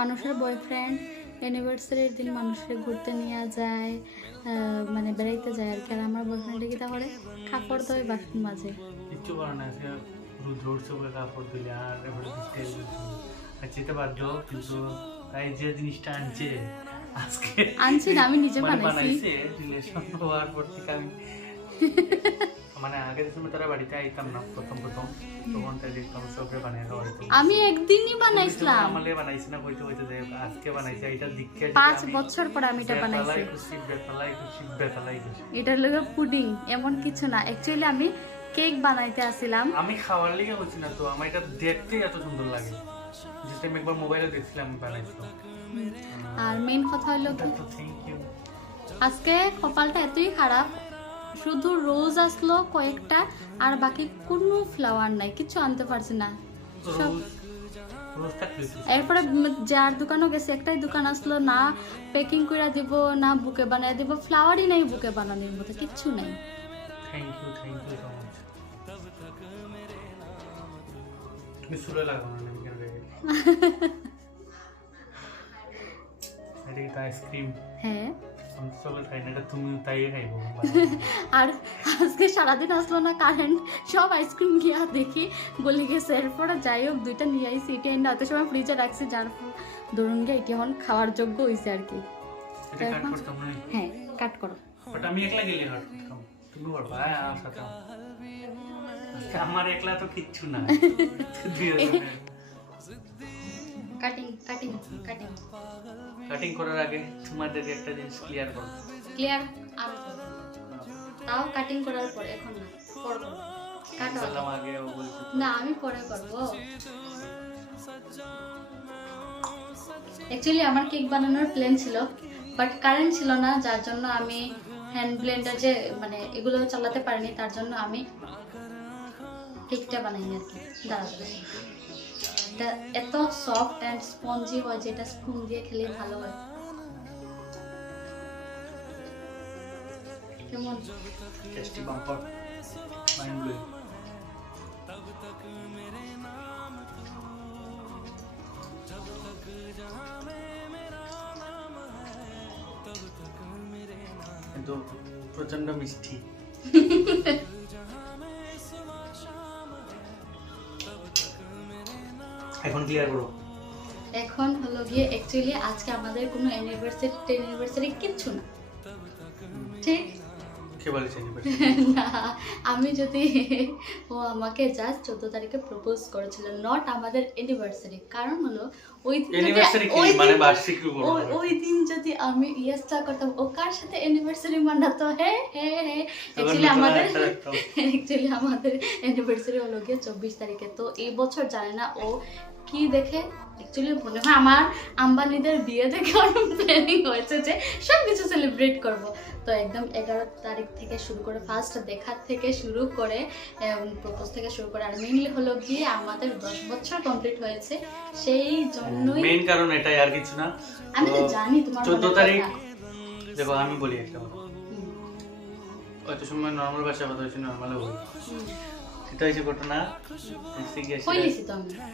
মানুষের বয়ফ্রেন্ড অ্যানিভার্সারির দিন মানুষের ঘুরতে নিয়ে যায়, মানে বেড়াইতে যায় আর কি। আর আমার বয়ফ্রেন্ডে কি তাহলে কাপড় দেয় বাসন মাঝে কিচ্ছু করে না, আজকে রুদ্র উঠছে বলে কাপড় দিলে আর এবারে বৃষ্টি আর যেতে বাধ্য, কিন্তু তাই যে জিনিসটা আনছে আজকে আনছি না, আমি নিজে মানে বানাইছি। বানাইছে রিলেশন হওয়ার পর থেকে আমি মানে আগের সময় তারা বাড়িতে আইতাম না প্রথম তখন তাই দেখতাম সবরে বানিয়ে খাওয়া হতো। আমি একদিনই বানাইছিলাম, আমালে বানাইছি না কইতে কইতে যাই আজকে বানাইছি। এটা দিকে 5 বছর পর আমি এটা বানাইছি। বেতালাই খুশি। এটার লগে পুডিং এমন কিছু না, অ্যাকচুয়ালি আমি কেক বানাইতে আসছিলাম। আমি খাওয়ার লিগে হচ্ছে না তো, আমার এটা দেখতে এত সুন্দর লাগে, যেটা আমি একবার মোবাইলে দেখছিলাম বানাইছিলাম। আর মেইন কথা হলো কি, থ্যাংক ইউ। আজকে কপালটা এতই খারাপ, শুধু রোজ আসলো কয়েকটা, আর বাকি কোনো ফ্লাওয়ার নাই, কিছু আনতে পারছি না সব। এরপরে যার দোকানও গেছে, একটাই দোকান আসলো না, প্যাকিং করে দিব না বুকে বানায় দিব, ফ্লাওয়ারই নাই বুকে বানানোর মতো, কিচ্ছু নাই। Thank you so much. তুমি সুরে লাগাও না, আমি কেন রেগে এটা কি আইসক্রিম? হ্যাঁ, আমি চকলেট খাই না, এটা তুমি তাই খাইবো। আর আজকে সারাদিন আসলো না কারেন্ট, সব আইসক্রিম গিয়া দেখি গলি গেছে। এরপরে যাই হোক দুইটা নিয়ে আইসি, এটা এনে অত সময় ফ্রিজে রাখছি, যার ধরুন গিয়ে এটি এখন খাওয়ার যোগ্য হয়েছে আর কি। এটা কাট করতাম না। হ্যাঁ, কাট করো। বাট আমি একলা গেলে কাট করতাম, তুমি করবা আমার সাথে। আজকে আমার একলা তো কিচ্ছু না। কাটিং কাটিং কাটিং কাটিং করার আগে তোমাদের একটা জিনিস ক্লিয়ার করো। ক্লিয়ার? আর তাও কাটিং করার পরে, এখন না, পরে করব। কাটো বললাম আগে ও বলছে না, আমি পরে করব। অ্যাকচুয়ালি আমার কেক বানানোর প্ল্যান ছিল, বাট কারেন্ট ছিল না, যার জন্য আমি হ্যান্ড ব্লেন্ডার যে মানে এগুলো চালাতে পারিনি, তার জন্য আমি কেকটা বানাইনি আর কি। দাঁড়াতে এটা এত সফট অ্যান্ড স্পঞ্জি হয়, যেটা স্পুন দিয়ে খেলে ভালো হয়। কেমন টেস্টি বাম্পার, মাইন্ড ব্লোয়িং। কিন্তু প্রচন্ড মিষ্টি। এখন ক্লিয়ার করো। এখন হলো গিয়ে অ্যাকচুয়ালি আজকে আমাদের কোনো অ্যানিভার্সারি কিচ্ছু না, ঠিক কে বলেছে না। আমি যদি ও আমাকে জাস্ট 14 তারিখে প্রপোজ করেছিল, নট আমাদের অ্যানিভার্সারি। কারণ হলো ওই দিন যদি আমি ইয়েসটা করতাম, ও কার সাথে অ্যানিভার্সারি মানাতো? হ্যাঁ হ্যাঁ হ্যাঁ, অ্যাকচুয়ালি আমাদের অ্যানিভার্সারি হলো গিয়ে 24 তারিখে। তো এই বছর জানি না ও কি দেখে, অ্যাকচুয়ালি মনে হয় আমার আম্বানিদের বিয়ে দেখে অনেক প্ল্যানিং হয়েছে যে সব কিছু সেলিব্রেট করব। তো একদম 11 তারিখ থেকে শুরু করে, ফার্স্ট দেখা থেকে শুরু করে, প্রপোজ থেকে শুরু করে, আর মেইনলি হলো গিয়ে আমাদের 10 বছর কমপ্লিট হয়েছে, সেই জন্যই মেইন কারণ এটাই, আর কিছু না। আমি তো জানি তোমার 14 তারিখ দেখো, আমি বলি একটা কথা, হয়তো সময় নর্মাল ভাষা কথা হচ্ছে, নর্মালে বলি। সেটা হয়েছে ঘটনা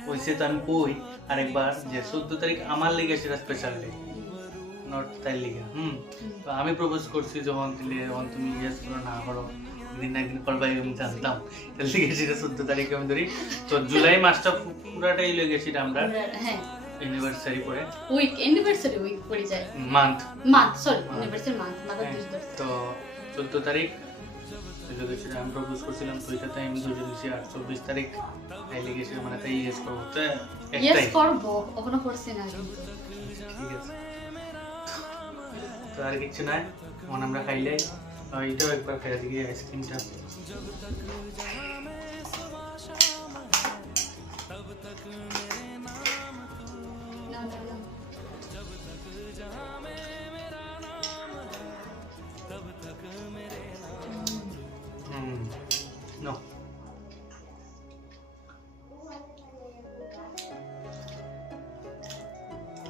হয়েছে, তো আমি কই আরেকবার যে 14 তারিখ আমার লিগে সেটা স্পেশাল ডে, নট তাই লিগে। তো আমি প্রপোজ করছি যখন দিলে, যখন তুমি ইয়েস করো না করো, দিন না একদিন করবাই আমি জানতাম, তার লিগে সেটা 14 তারিখে আমি ধরি। তো জুলাই মাসটা পুরাটাই লেগে সেটা আমরা অ্যানিভার্সারি পরে অ্যানিভার্সারি উইক পড়ে যায়, মান্থ সরি অ্যানিভার্সারি মান্থ। তো 14 তারিখ সেটা আমি প্রপোজ করছিলাম, তো এটাতে আমি ধরে দিয়েছি। আর 24 তারিখ তাই লেগেছে, মানে তাই ইয়েস করবো, তো ইয়েস করবো, ওখানে করছি না কিন্তু। ঠিক আছে, তো আর কিছু নাই, মন আমরা খাইলাই। এটাও একবার খাই দিকে আইসক্রিমটা। নো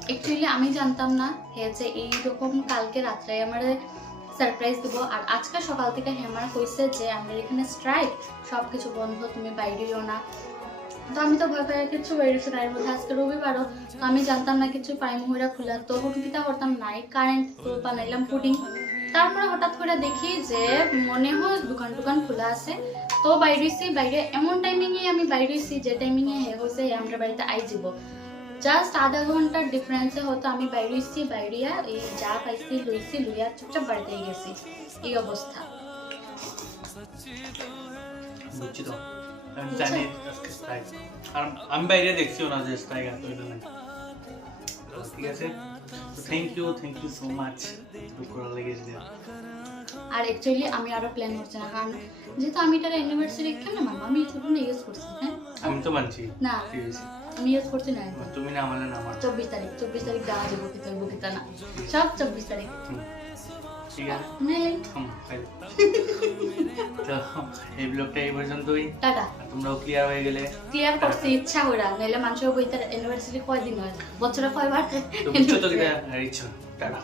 অ্যাকচুয়ালি আমি জানতাম না যে এইরকম কালকে রাত্রে আমার সারপ্রাইজ দিব। আর আজকে সকাল থেকে হেমারা কইছে যে আমাদের এখানে স্ট্রাইক, সব কিছু বন্ধ, তুমি বাইরেও না। তো আমি তো ভয় পাই কিছু বেরিয়েছে না, এর মধ্যে আজকে রবিবারও, তো আমি জানতাম না কিছু পাই মুহিরা খোলা, তো হুটকিটা করতাম নাই কারেন্ট, তো বানাইলাম পুডিং। তারপরে হঠাৎ করে দেখি যে মনে হয় দোকান টোকান খোলা আছে, তো বাইরেছি, বাইরে এমন টাইমিংয়ে আমি বাইরেছি যে টাইমিংয়ে হয়েছে আমরা বাড়িতে আই যাব, জাস্ট আধা ঘন্টার ডিফারেন্সে হতো আমি বাইরেছি, বাইরিয়া এই যা পাইছি লইছি, লইয়া চুপচাপ বাড়িতে গেছি, এই অবস্থা। বুঝছি তো, আমি জানি আজকে স্ট্রাইক, আর আমি বাইরে দেখছিও না যে স্ট্রাইক এত এটা নাই। তো ঠিক আছে, থ্যাংক ইউ সো মাচ একটু করার লেগেছে। আর অ্যাকচুয়ালি আমি আরো প্ল্যান করছি না, কারণ যেহেতু আমি এটা অ্যানিভার্সারি কেন মানবো, আমি ছোট না ইউজ করছি, হ্যাঁ আমি তো মানছি না seriously। আমি ইউজ করছি না এখন। তুমি না মানে না আমার 24 তারিখ দেওয়া যাবো, কিন্তু বকিতা না, সব 24 তারিখ। ঠিক আছে, মেল ফাইল। তো এই ব্লগটা এই পর্যন্তই, টাটা। আর তোমরাও ক্লিয়ার হয়ে গেলে। ক্লিয়ার করছি ইচ্ছা করে, নাহলে মানুষের বইটার অ্যানিভার্সারি কয়দিন হয়, বছরে কয়বার। তো বুঝছো তো এটা আর ইচ্ছা। টাটা।